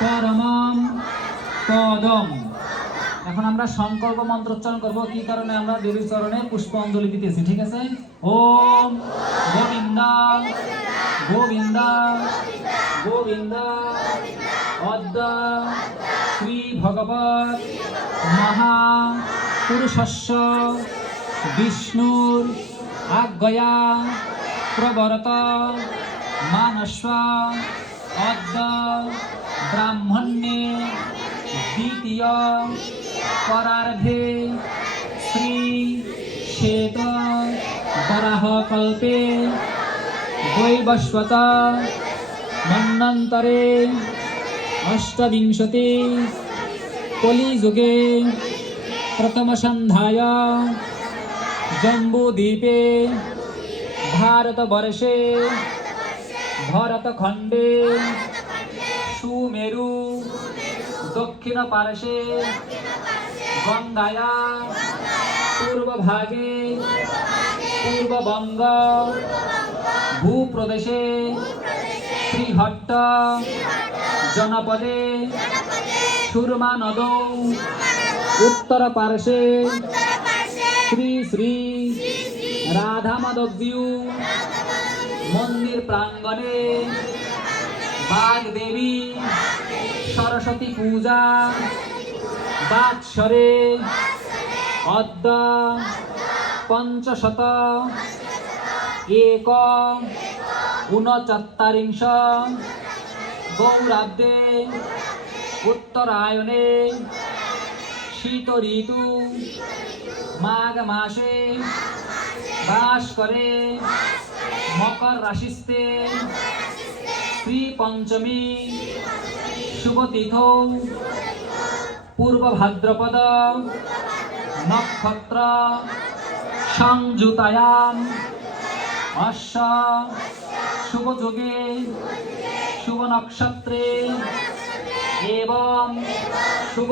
পরমম পদম। এখন আমরা সংকল্প মন্ত্র উচ্চারণ করব, কি কারণে আমরা দেবীর চরণে পুষ্পাঞ্জলি দিতেছি, ঠিক আছে? ওম গোবিন্দা গোবিন্দা গোবিন্দা অদ্য শ্রী ভগবৎ মহা পুরুষস্য বিষ্ণুর আজ্ঞয়া প্রবরত মানস্ব অদ্য ব্রাহ্মণ্যে দ্বিতীয় পরার্ধে শ্রী শ্বেত বরাহ কল্পে বৈবস্বত মন্বন্তরে অষ্টবিংশতি কলিযুগে প্রথম সন্ধ্যায় জম্বুদ্বীপে ভারতবর্ষে ভরতখণ্ডে সুমেরু দক্ষিণ পার্শ্বে গঙ্গায়া পূর্বভাগে পূর্ববঙ্গ ভূপ্রদেশে শ্রীহট্ট জনপদে সুরমা নদৌ উত্তর পার্শ্বে শ্রী শ্রী রাধা মাধবজিউ মন্দির প্রাঙ্গণে বাগদেবী সরস্বতী পূজা বাৎসরে অদ্য পঞ্চশত এক ঊনচত্বরিংশ গৌরাব্দে উত্তরায়ণে শীত ঋতু মাঘ মাসে ভাস্করে মকর রাশিস্তে শ্রী পঞ্চমী শুভতিথ পূর্ব ভাদ্রপদ নক্ষত্র সংযুতায়াম অশ্ব শুভযোগে শুভ নক্ষত্রে এবং শুভ